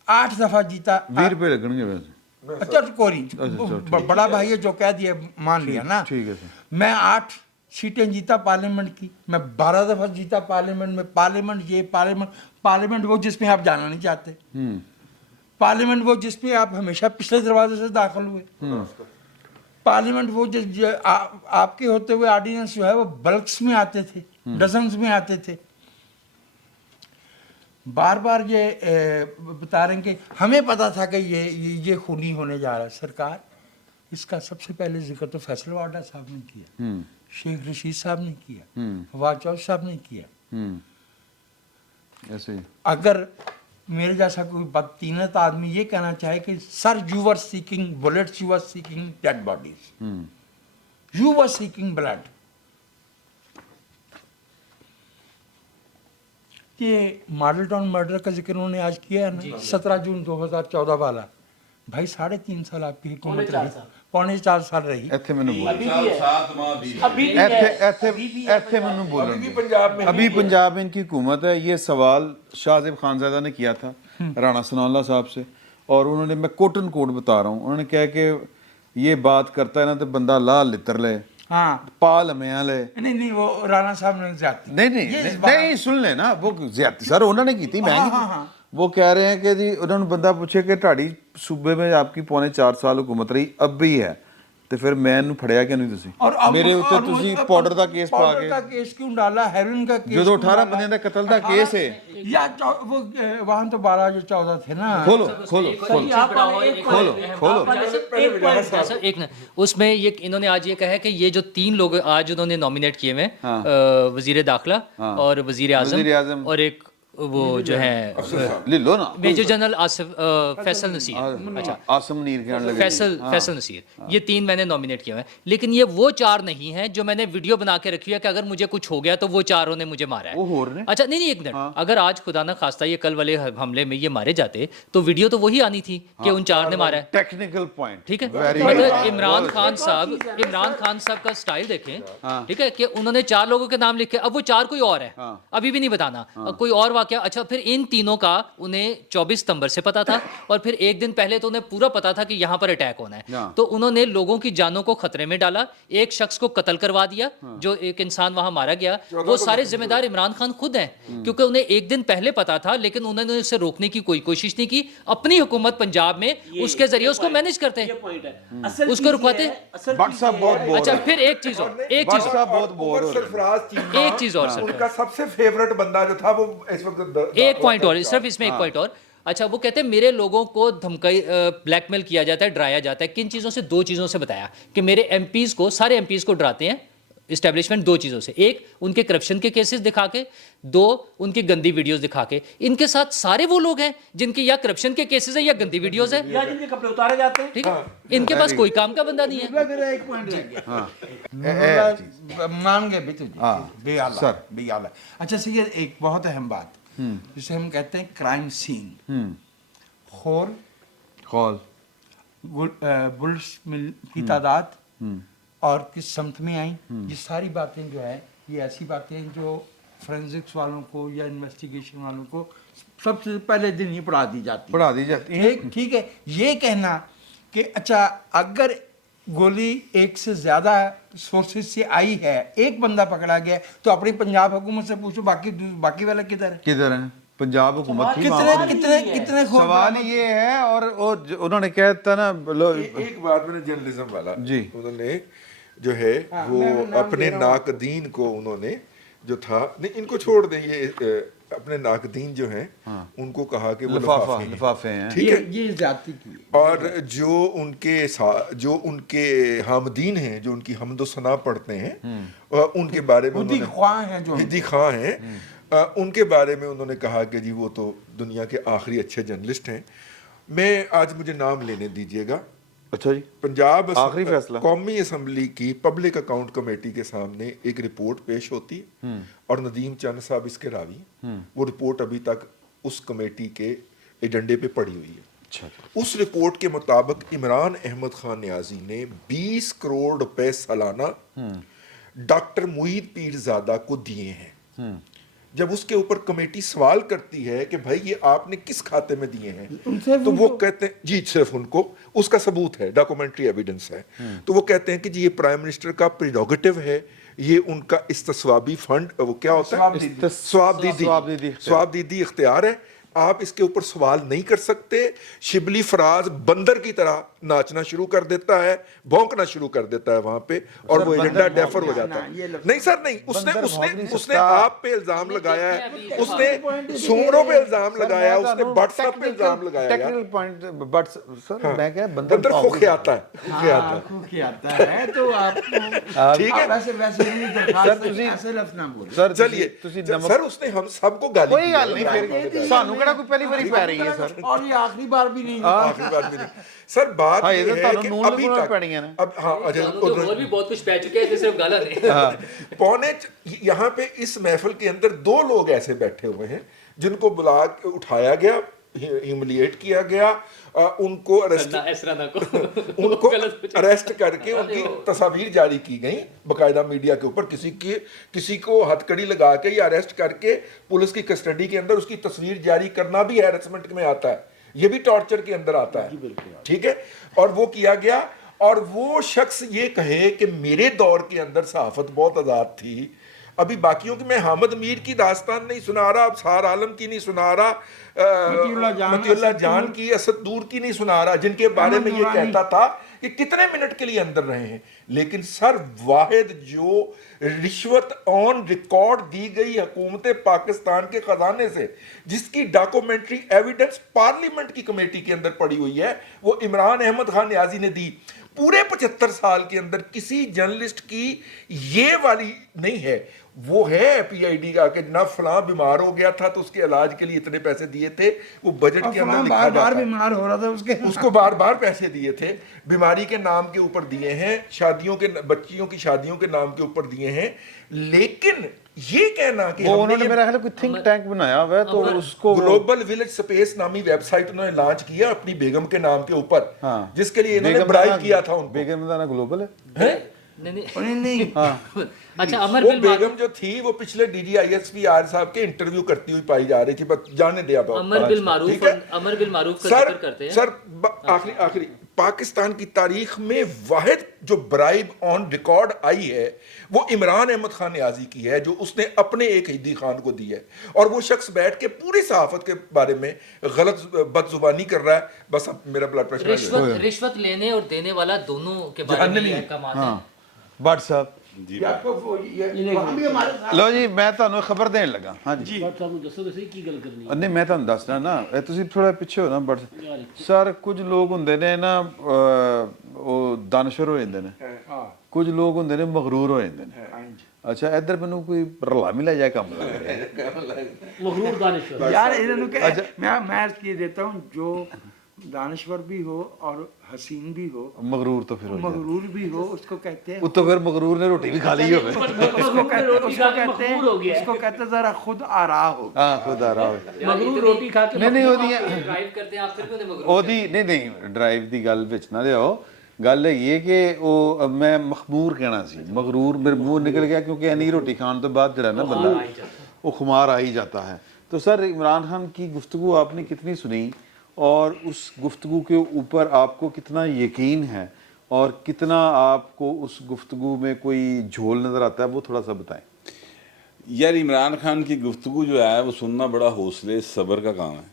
8 दफा जीता। 20 रुपए लगेंगे वैसे। अच्छा कोरी अच्छा, बड़ा भाई है जो कह दिया मान लिया ना। ठीक है सर। मैं 8 सीटें जीता पार्लियामेंट की, मैं 12 दफा जीता पार्लियामेंट में। पार्लियामेंट वो जिसमें आप जाना नहीं चाहते, पार्लियामेंट वो जिसमें आप हमेशा पिछले दरवाजे से दाखिल हुए, पार्लियामेंट वो आपके होते हुए ऑर्डिनेंस जो है वो बल्क्स में आते थे, डजन्स में आते थे। बार बार ये बता रहे हैं कि हमें पता था कि ये खूनी होने जा रहा है। सरकार, इसका सबसे पहले जिक्र तो फैसल वाडा साहब ने किया, शेख रशीद साहब ने किया, फवाद चौधरी साहब ने किया। ऐसे ही। अगर मेरे जैसा कोई बदतीनत आदमी ये कहना चाहे कि sir you were seeking bullets, you were seeking dead bodies, you were seeking blood, ये मॉडल टाउन मर्डर का जिक्र उन्होंने आज किया है ना, 17 जून 2014 वाला। भाई 3.5 साल आपकी हुकूमत रही, 3.25 साल रही। ਇੱਥੇ ਮੈਨੂੰ ਬੋਲੋ। अभी भी है, 7 माह भी अभी भी है। ਇੱਥੇ ਮੈਨੂੰ बोलन दो। पंजाब में अभी पंजाब में इनकी हुकूमत है। ये सवाल शाहजेब खानजादा ने किया था राणा सनाउल्लाह साहब से, और उन्होंने, मैं कोटन कोट बता रहा हूँ, उन्होंने कहा कि ये बात करता है ना तो बंदा ला लितर ले, हाँ पाल में ले। नहीं वो राणा साहब ने ज्यादती नहीं सुन ले ना, वो ज्यादा सर उन्होंने की थी, मैं नहीं की। वो कह रहे हैं कि जी उन्होंने बंदा पूछे कि ढाड़ी सूबे में आपकी 4.25 साल हुकूमत रही, अब भी है, ਤੇ ਫਿਰ ਮੈਨੂੰ ਫੜਿਆ ਕਿਉਂ ਨਹੀਂ ਤੁਸੀਂ ਮੇਰੇ ਉੱਤੇ ਤੁਸੀਂ ਪਾਊਡਰ ਦਾ ਕੇਸ ਪਾ पाउडर ਕੇ का केस क्यों डाला, हेरोइन का केस ਜਦੋਂ क्यों 18 डाला? ਬੰਦਿਆਂ ਦਾ ਕਤਲ ਦਾ ਕੇਸ ਹੈ या वो वहाँ तो 12 जो 14 थे ना। ਖੋਲੋ ਖੋਲੋ सर एक न, उसमें ये इन्होंने आज ये कहा है कि ये जो 3 लोग आज उन्होंने नॉमिनेट किए हुए हैं, वजीर दाखिला और वजीर आजम और एक वो जो है ਲੈ ਲੋ ਨਾ मेजर जनरल आसिफ फैसल नसीर, अच्छा ਆਸਮ ਨੀਰ ਕਹਿਣ ਲੱਗੇ फैसल नसीर, ये 3 मैंने नॉमिनेट किए हुए हैं। लेकिन ये वो 4 नहीं हैं जो मैंने वीडियो बना के रखी है कि अगर मुझे कुछ हो गया तो वो चारों ने मुझे मारा वो है। हो रहे हैं? अच्छा नहीं एक मिनट, अगर आज खुदा ना खास्ता ये कल वाले हमले में ये मारे जाते तो वीडियो तो वही आनी थी कि उन 4 ने मारा है। टेक्निकल पॉइंट ठीक है, मतलब इमरान खान साहब का स्टाइल देखें, ठीक है, कि उन्होंने 4 लोगों के नाम लिखे, अब वो 4 कोई और है, अभी भी नहीं बताना, कोई और वाकया। अच्छा फिर इन तीनों का उन्हें 24 सितंबर से पता था और फिर एक दिन पहले तो उन्हें पूरा पता था कि यहाँ पर अटैक होना है, तो उन्होंने लोगों की जानों को खतरे में डाला, एक शख्स को कत्ल करवा दिया, जो एक इंसान वहां मारा गया, वो सारे जिम्मेदार इमरान खान खुद हैं, क्योंकि उन्हें एक दिन पहले पता था, लेकिन उन्होंने उसे रोकने की कोई कोशिश नहीं की। अपनी हुकूमत पंजाब में उसके जरिए उसको मैनेज करते हैं, उसको रुकवाते। भट्ट साहब बहुत बोर अच्छा फिर एक चीज और, भट्ट साहब बहुत बोर हो रहे हैं। सरफराज चीमा, एक चीज और सर, उनका सबसे फेवरेट बंदा जो था वो इस वक्त एक पॉइंट और, सिर्फ इसमें एक पॉइंट और। अच्छा वो कहते हैं मेरे लोगों को धमकाई ब्लैकमेल किया जाता है, डराया जाता है, किन चीज़ों से? 2 चीज़ों से बताया कि मेरे एमपीज़ को, सारे एमपीज़ को डराते हैं इस्टेब्लिशमेंट 2 चीज़ों से, एक उनके करप्शन के केसेस दिखा के, 2 उनकी गंदी वीडियोस दिखा के। इनके साथ सारे वो लोग हैं जिनकी या करप्शन के केसेस है या गंदी वीडियोस है, या जिनके कपड़े उतारे जाते हैं। ठीक है, इनके पास कोई काम का बंदा नहीं है। मेरा एक पॉइंट रह गया, मान गए भी तुझे बेआला सर। बेआला। अच्छा सर एक बहुत अहम बात जिसे हम कहते हैं क्राइम सीन, खोर कॉल बुल्स की तादाद और किस समत में आई, ये सारी बातें जो है ये ऐसी बातें हैं जो फोरेंसिक्स वालों को या इन्वेस्टिगेशन वालों को सबसे पहले दिन ही पढ़ा दी जाती है। पढ़ा दी जाती है। ठीक है, ये कहना कि अच्छा अगर गोली एक से ज्यादा सोर्सेज से आई है, एक बंदा पकड़ा गया, तो अपनी पंजाब हुकूमत से पूछो बाकी वाला किधर है? किधर है पंजाब हुकूमत की कितने कितने कितने खोर सवाल ये है। और उन्होंने कहता ना एक बात मैंने जर्नलिज्म वाला जी। उन्होंने जो है वो मैं नाम अपने ले रहा हूँ। नाकदीन को उन्होंने जो था, नहीं इनको छोड़ दें, ये अपने नाकदीन जो हैं उनको कहा कि वो लिफाफे हैं। ठीक है, ये जाति की और जो उनके हामदीन हैं, जो उनकी हम्दो सना पढ़ते हैं, उनके बारे में खुदी ख्वाह हैं जो हिदी खां हैं, उनके बारे में उन्होंने कहा कि जी वो तो दुनिया के आखिरी अच्छे जर्नलिस्ट हैं। मैं आज मुझे नाम लेने दीजिएगा, अच्छा जी, पंजाब आखिरी फैसला। कौमी असम्बली की पब्लिक अकाउंट कमेटी के सामने एक रिपोर्ट पेश होती है और नदीम चंद साहब इसके रावी, वो रिपोर्ट अभी तक उस कमेटी के एजेंडे पे पड़ी हुई है। अच्छा उस रिपोर्ट के मुताबिक इमरान अहमद खान न्याजी ने 20 करोड़ रुपए सालाना डॉक्टर मुईद पीरजादा को दिए हैं। जब उसके ऊपर कमेटी सवाल करती है कि भाई ये आपने किस खाते में दिए हैं, तो वो कहते हैं जी सिर्फ उनको, उसका सबूत है, डॉक्यूमेंट्री एविडेंस है, तो वो कहते हैं कि जी ये प्राइम मिनिस्टर का प्रिरोगेटिव है, ये उनका इस्तिस्वाबी फंड, वो क्या होता है, स्वाबदीदी इख्तियार है, आप इसके ऊपर सवाल नहीं कर सकते। शिबली फराज बंदर की तरह नाचना शुरू कर देता है, भौंकना शुरू कर देता है वहां पे, और वो एजेंडा डेफर हो जाता है। नहीं सर नहीं, उसने आप पे इल्जाम लगाया है, उसने सुमरों पे इल्जाम लगाया है, उसने बट साहब पे इल्जाम लगाया है। टेक्निकल पॉइंट बट सर मैं कह बंदर खोखियाता है, तो आप ठीक है वैसे नहीं दरखास्त ऐसे लफ्ज ना बोलो सर चलिए सर, उसने हम सबको गाली कोई गल नहीं, फिर सानू केड़ा कोई पहली बारी पै रही है सर, और ये आखिरी बार भी नहीं आखिरी बात भी नहीं सर। बात हाँ, ये ये तो है तानू कि नून अभी लगना तक पैनी है ना। अब हाँ तो और भी बहुत कुछ पै चुके हैं, सिर्फ गाला नहीं। पौने यहाँ पे इस महफिल के अंदर 2 लोग ऐसे बैठे हुए हैं जिनको बुला के उठाया गया, ह्यूमिलिएट किया गया, उनको अरेस्ट करके उनकी तस्वीर जारी की गई बाकायदा मीडिया के ऊपर, किसी को हथकड़ी लगा के या अरेस्ट करके पुलिस की कस्टडी के अंदर उसकी तस्वीर जारी करना भी हैरेसमेंट में आता है, ये भी टॉर्चर के अंदर आता है, ठीक है। और वो किया गया, और वो शख्स ये कहे कि मेरे दौर के अंदर सहाफत बहुत आज़ाद थी, अभी बाकियों की मैं हामिद मीर की दास्तान नहीं सुना रहा, अबसार आलम की नहीं सुना रहा, मतीउल्लाह जान की, असद दूर की नहीं सुना रहा, जिनके बारे में ये कहता था کہ کتنے منٹ کے لیے اندر رہے ہیں. لیکن سر واحد جو رشوت آن ریکارڈ دی گئی حکومت پاکستان کے خزانے سے, جس کی ڈاکومنٹری ایویڈنس پارلیمنٹ کی کمیٹی کے اندر پڑی ہوئی ہے, وہ عمران احمد خان نیازی نے دی. پورے 75 سال کے اندر کسی جرنلسٹ کی یہ والی نہیں ہے. وہ ہے پی آئی ڈی کا کہ نہ فلاں بیمار ہو گیا تھا تو اس کے علاج کے لیے اتنے پیسے دیے تھے, وہ بجٹ کے اندر لکھا بار بار جاتا ہے. بیمار ہو رہا تھا اس کو بار بار پیسے دیے تھے, بیماری کے نام کے اوپر دیے ہیں, شادیوں کے بچیوں کی شادیوں کے نام کے اوپر دیے ہیں. لیکن یہ کہنا کہ وہ انہوں نے میرا خیال ہے کوئی تھنک ٹینک بنایا ہوا ہے تو اس کو گلوبل ولیج سپیس نامی ویب سائٹ انہوں نے لانچ کیا اپنی بیگم کے نام کے اوپر, ہاں, جس کے لیے انہوں نے برائب کیا تھا ان کو. بیگم دانا گلوبل ہے نہیں. اچھا امر وہ بل بیگم جو تھی وہ پچھلے D G I S P R صاحب کے انٹرویو کرتی ہوئی پائی جا رہی تھی, بس جانے دیا. امر بالمعروف کا ذکر کرتے ہیں سر آخری پاکستان کی تاریخ میں واحد جو برائب آن ریکارڈ آئی ہے وہ عمران احمد خان نیازی کی ہے, جو اس نے اپنے ایک ہیدی خان کو دی ہے, اور وہ شخص بیٹھ کے پوری صحافت کے بارے میں غلط بد زبانی کر رہا ہے. بس اب میرا بلڈ پریشر رشوت لینے اور دینے والا دونوں کے بارے میں احکامات ہیں. بٹ صاحب لو جی میں تمہیں خبر دین لگا. ہاں جی نہیں میں تمہیں دسنا نا, تسی تھوڑا پیچھے ہو نا. بٹ سر کچھ لوگ ہوندے نے نا وہ دانشور ہو جاندے نے, کچھ لوگ ہوندے نے مغرور ہو جاندے نے. اچھا ادھر مینوں کوئی رلا ملا جائے کام لگ رہا ہے مغرور دانشور یار میں عرض کیے دیتا ہوں, جو دانشور بھی ہو اور حسین بھی ہو, مغرور تو پھر مغرور بھی ہو, اس کو کہتے ہیں, وہ تو پھر مغرور نے روٹی بھی کھا لی ہو, اس کو کہتے ہیں ذرا خود آرا ہو. ہاں خود آ رہا ہو. مغرور روٹی کھا کے نہیں ہوتی ہے ڈرائیو کرتے ہیں آپ پھر بھی مغرور ਉਹਦੀ ਨਹੀਂ ਡਰਾਈਵ ਦੀ ਗੱਲ ਵਿੱਚ ਨਾ ਲਿਆਓ. ਗੱਲ ਹੈਗੀ ਹੈ ਕਿ ਉਹ ਮੈਂ ਮਖਮੂਰ ਕਹਿਣਾ ਸੀ, ਮਗਰੂਰ ਮੇਰੇ ਮੂੰਹ ਨਿਕਲ ਗਿਆ ਕਿਉਂਕਿ ਇੰਨੀ ਰੋਟੀ ਖਾਣ ਤੋਂ بعد ਜਿਹੜਾ ਨਾ ਬੰਦਾ وہ خمار آ ہی جاتا ہے. تو سر عمران خان کی گفتگو آپ نے کتنی سنی اور اس گفتگو کے اوپر آپ کو کتنا یقین ہے اور کتنا آپ کو اس گفتگو میں کوئی جھول نظر آتا ہے, وہ تھوڑا سا بتائیں. یار عمران خان کی گفتگو جو ہے وہ سننا بڑا حوصلے صبر کا کام ہے.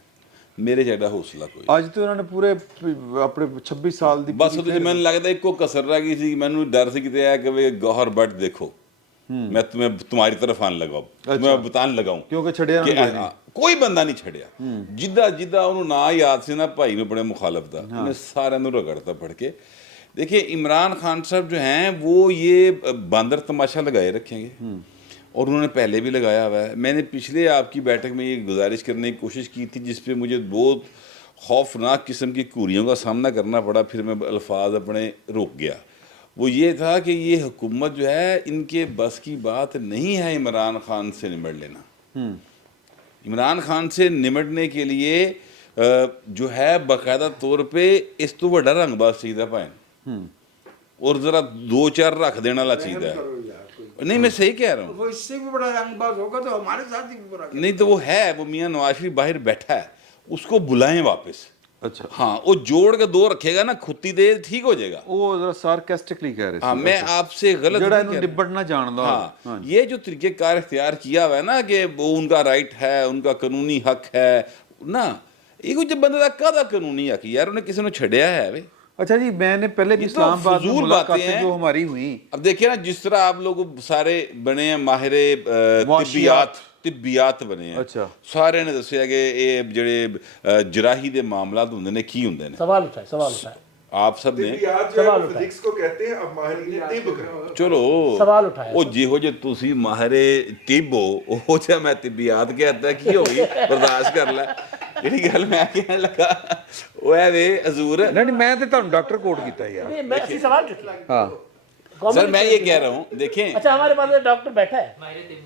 میرے جیڑا حوصلہ کوئی ਅੱਜ ਤੇ ਉਹਨਾਂ ਨੇ ਪੂਰੇ ਆਪਣੇ 26 ਸਾਲ ਦੀ ਬਸ ਉਹਦੇ ਮੈਨੂੰ ਲੱਗਦਾ ਇੱਕੋ ਕਸਰ ਰਹਿ ਗਈ ਸੀ. ਮੈਨੂੰ ਡਰ ਸੀ ਕਿਤੇ ਹੈ ਕਿ ਵੇ ਗੌਹਰ ਬਟ ਦੇਖੋ ਮੈਂ तुम्हें तुम्हारी तरफ आने लगा, मैं बताने लगाऊं ਕਿਉਂਕਿ ਛੜਿਆ ਕੋਈ ਬੰਦਾ ਨਹੀਂ ਛੜਿਆ. ਜਿੱਦਾਂ ਉਹਨੂੰ ਨਾ ਯਾਦ ਸੀ ਨਾ ਭਾਈ ਨੂੰ ਬੜੇ ਮੁਖਾਲਫ ਦਾ, ਉਹਨੇ ਸਾਰਿਆਂ ਨੂੰ ਰਗੜਤਾ ਪੜ ਕੇ. देखिए इमरान खान साहब जो हैं वो ये बांदर तमाशा लगाए रखेंगे और उन्होंने पहले भी लगाया हुआ है. मैंने पिछले आपकी बैठक में ये गुजारिश करने की कोशिश की थी जिस पे मुझे बहुत खौफनाक किस्म की कुरियों का सामना करना पड़ा, फिर मैं अल्फाज अपने रोक गया. वो ये था कि ये हुकूमत जो है इनके बस की बात नहीं है इमरान खान से निमट लेना. इमरान खान से निमटने के लिए जो है बाकायदा तौर पे इस तो बड़ा रंगबाज चाहिए भाई और ज़रा 2-4 रख देने वाला चाहिए. नहीं मैं सही कह रहा हूँ, वो इससे भी बड़ा रंगबाज होगा तो हमारे साथ ही बुरा. नहीं तो वो है, वो मियाँ नवाज शरीफ बाहर बैठा है, उसको बुलाएं वापस. अच्छा हाँ वो जोड़ के 2 रखेगा ना खुत्ती दे ठीक हो जाएगा. वो जरा सार्केस्टिकली कह रहे हाँ मैं आपसे गलत जड़ा नहीं कह रहा. निबड़ना जानदा. हाँ ये जो तरीक़ेकार इख्तियार किया हुआ है ना कि वो उनका राइट है, उनका कानूनी हक है ना, ये कुछ बंदे का कादा कानूनी हक यार, उन्हें किसी ने छड़िया है वे. अच्छा जी मैंने पहले भी इस्लामाबाद में मुलाकातें जो हमारी हुई, अब देखिए ना जिस तरह आप लोग सारे बने हैं माहिर तिब्बियात बने हैं. अच्छा सारे ने दसिया कि ये जेड़े जराही दे मामलात हुंदे ने की हुंदे ने. सवाल उठाए आप सब ने फिजिक्स को कहते हैं, अब माहिरीन तिब का चलो सवाल उठाया. ਉਹ ਜਿਹੋ ਜੇ ਤੁਸੀਂ ਮਾਹਿਰ ਤਿਬ ਹੋ ਉਹ ਜਿਹਾ ਮੈਂ ਤਿੱਬਿਆਤ कहता की होगी बर्दाश्त कर ले. ਜਿਹੜੀ ਗੱਲ ਮੈਂ ਕਹਿਣ ਲੱਗਾ ਉਹ ਹੈ ਵੇ ਹਜ਼ੂਰ नहीं मैं तो ਤੁਹਾਨੂੰ डॉक्टर कोट कीता यार. नहीं, मैं इसी सवाल चुकी. हाँ सर मैं ये कह रहा हूँ देखें. अच्छा हमारे पास डॉक्टर बैठा है.